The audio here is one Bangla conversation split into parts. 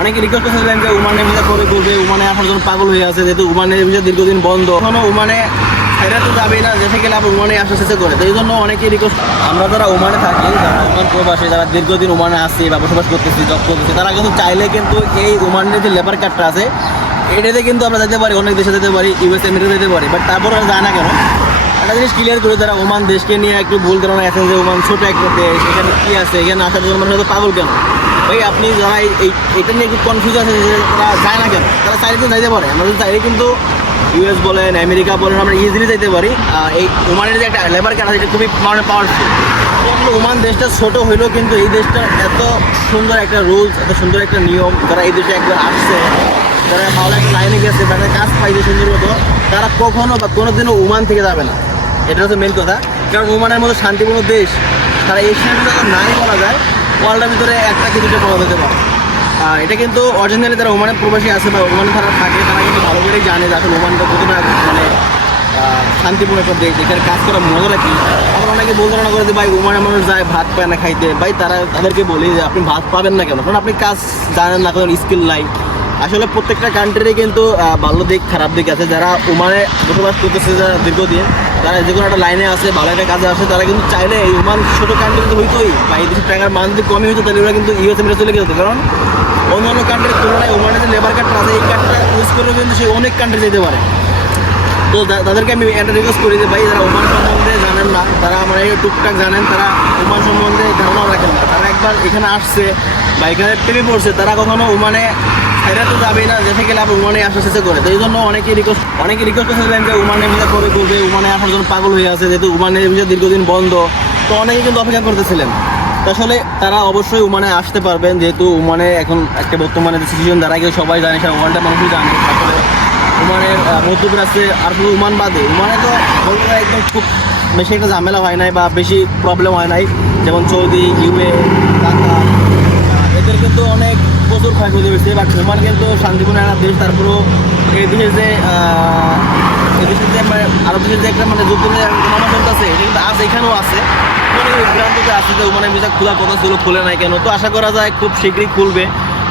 অনেকে রিকোয়েস্ট করেছিলেন যে ওমানে ভিসা কবে করবে, ওমানে আসার জন্য পাগল হয়ে আছে, যেহেতু ওমানের ভিসা দীর্ঘদিন বন্ধ, এখনো ওমানে এটা তো যাবেই না, দেশে গেলে আবার ওমানে আসা শেষে করে। তো এই জন্য অনেকেই রিকোয়েস্ট, আমরা যারা ওমানে থাকি, যারা ওমান প্রবাসী, যারা দীর্ঘদিন ওমানে আসছি বা বসবাস করতেছি, জব করতেছি, তারা কিন্তু চাইলে কিন্তু এই ওমানের যে লেবার কার্ডটা আছে এটাতে কিন্তু আমরা যেতে পারি, অনেক দেশে যেতে পারি, ইউএস আমেরিকা যেতে পারি। বাট তারপর আর যায় না কেন, একটা জিনিস ক্লিয়ার করে, যারা ওমান দেশকে নিয়ে একটু ভুল ধারণা আছেন যে ওমান ছোটো একটা দেশ, এখানে কী আছে, এখানে আসার জন্য মানুষ হয়তো পাগল কেন ভাই। আপনি যারা এইটা নিয়ে একটু কনফিউজ আছে যে তারা যায় না কেন, তারা চাইলে কিন্তু যাইতে পারে। আমরা চাইলে কিন্তু ইউএস বলেন, আমেরিকা বলেন, আমরা ইজিলি যেতে পারি। এই ওমানের যে একটা লেবার কার্ড আছে এটা খুবই মানে পাওয়ারফুল। ওমান দেশটা ছোট হইলেও কিন্তু এই দেশটা এত সুন্দর একটা রুলস, এত সুন্দর একটা নিয়ম, যারা এই দেশে একবার আসছে, যারা ভালো একটা লাইনে গেছে, তাদের কাজ পাইছে সুন্দর মতো, তারা কখনো বা কোনোদিনও ওমান থেকে যাবে না। এটা হচ্ছে মেন কথা। কারণ ওমানের মতো শান্তিপূর্ণ দেশ তারা এশিয়ার ভিতরে নাই বলা যায়, ওয়ার্ল্ডের ভিতরে একটা কিছুটা পাওয়া যেতে পারে। এটা কিন্তু অরিজিনালি যারা ওমানের প্রবাসী আছে বা ওমানে তারা থাকে, তারা কিন্তু ভালো করেই জানে যে আসলে ওমানটা কতটা মানে শান্তিপূর্ণ একটা দেশ, এখানে কাজ করার মজাটা কি। আবার অনেকে বলতে না করে যে ভাই ওমানের মানুষ যায় ভাত পায় না খাইতে, ভাই তাদেরকে বলি যে আপনি ভাত পাবেন না কেন, কারণ আপনি কাজ জানেন না, কারণ স্কিল নাই। আসলে প্রত্যেকটা কান্ট্রিরই কিন্তু ভালো দিক খারাপ দিক আছে। যারা ওমানে বসবাস করতেছে, যারা দীর্ঘদিন, তারা যে কোনো একটা লাইনে আছে, ভালো একটা কাজে আসে, তারা কিন্তু চাইলে এই ওমান ছোটো কান্ট্রি কিন্তু হইতোই বা এই দেশের টাকার মান যদি কমই হইতো, তাহলে ওরা কিন্তু ইউএস আমেরিকা চলে যেত। কারণ অন্যান্য কান্ট্রির তুলনায় ওমানে যে লেবার কার্ডটা আছে, এই কার্ডটা ইউজ করেও কিন্তু সে অনেক কান্ট্রি যেতে পারে। তো তাদেরকে আমি একটা রিকোয়েস্ট করি যে ভাই, যারা ওমান সম্বন্ধে জানেন না, তারা আমার এই টুকটাক জানেন, তারা ওমান সম্বন্ধে ধারণাও রাখেন না, তারা একবার এখানে আসছে বা এখানে প্রেমে পড়ছে, তারা কখনো ওমানে এটা তো যাবেই না, দেশে গেলে আবার ওমানে আসা শেষে করে। তো এই জন্য অনেকে রিকোয়েস্ট করেছিলেন যে ওমানে ভিসা কবে করবে, ওমানে আসার জন্য পাগল হয়ে আছে, যেহেতু ওমানের ভিসা দীর্ঘদিন বন্ধ। তো অনেকে কিন্তু অপেক্ষা করতেছিলেন। তো আসলে তারা অবশ্যই ওমানে আসতে পারবেন, যেহেতু ওমানে এখন একটা বর্তমানে যে সিচুয়েশন দাঁড়ায় গেছে, সবাই জানে, সব ওয়ার্ল্ডের মানুষই জানে। আসলে ওমানের মধ্যপ্রাচ্যে আর শুধু ওমান বাদে, ওমানে তো বলতে একদম খুব বেশি একটা ঝামেলা হয় নাই বা বেশি প্রবলেম হয় নাই, যেমন সৌদি, ইউএ, কাতার, এদের কিন্তু অনেক প্রচুর ক্ষয়ক্ষতি হয়েছে। বাট ওমান কিন্তু শান্তিপূর্ণ একটা দেশ। তারপরেও এই দেশের যে মানে আরব দেশের যে একটা মানে যুদ্ধের চলতেছে, এটা কিন্তু আজ এখানেও আছে, অনেক বিভ্রান্ততে আছে যে ওমানের ভিসা খোলার কথা ছিল, খুলে নাই কেন। তো আশা করা যায় খুব শীঘ্রই খুলবে।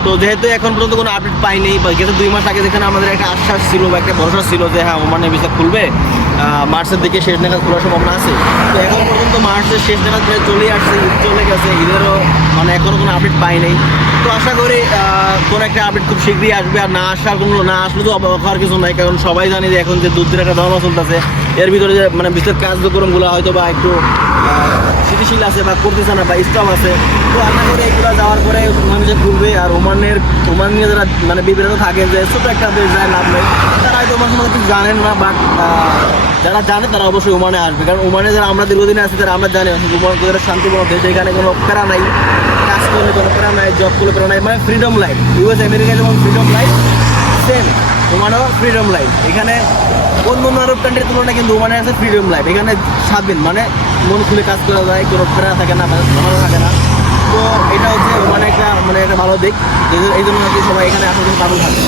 তো যেহেতু এখন পর্যন্ত কোনো আপডেট পাইনি, বা গেছে 2 মাস আগে যেখানে আমাদের একটা আশ্বাস ছিল বা একটা ভরসা ছিল যে হ্যাঁ ওমানের ভিসা খুলবে, মার্চের দিকে শেষ নাগাদ খোলার সম্ভাবনা আছে। তো এখন পর্যন্ত মার্চের শেষ নাগাদ চলে আসছে, ঈদ চলে গেছে, ঈদেরও মানে এখনও কোনো আপডেট পাই নাই। তো আশা করি কোনো একটা আপডেট খুব শীঘ্রই আসবে। আর না আসলে তো অবাক হওয়ার কিছু নাই, কারণ সবাই জানি যে এখন যে যুদ্ধের একটা ধর্ম চলতেছে, এর ভিতরে যে মানে বিশেষ কার্যক্রমগুলো হয়তো বা একটু স্থিতিশীল আছে বা করতেছে না বা স্টপ আছে। তো আশা করি এগুলো যাওয়ার পরে ওমান যে ঘুরবে। আর ওমান নিয়ে যারা মানে বিভ্রান্ত থাকে যে ছোটো একটা দেশ যায় লাভ নেই, তারা হয়তো ওমান সম্বন্ধে কিছু জানেন না। বাট যারা জানে তারা অবশ্যই ওমানে আসবে, কারণ ওমানে যারা আমরা দীর্ঘদিনে আছি, তারা আমরা জানি ওমান কতটা শান্তিপূর্ণ দেশ, এখানে কোনো প্যারা নাই, কাজ করলে কোনো প্যারা নাই, জব করলে প্যারা নাই, মানে ফ্রিডম লাইফ। ইউএস আমেরিকা যেমন ফ্রিডম লাইফ, সেম ওমানেও ফ্রিডম লাইফ। এখানে অন্য আরব কান্ট্রির তুলনায় কিন্তু ওমানে আছে ফ্রিডম লাইফ। এখানে স্বাধীন, মানে মন খুলে কাজ করা যায়, কোনো প্যারা থাকে না, ঝামেলা থাকে না। তো এটা হচ্ছে ওমানে একটা মানে একটা ভালো দিক, এই জন্য সবাই এখানে আসার জন্য পাগল থাকে।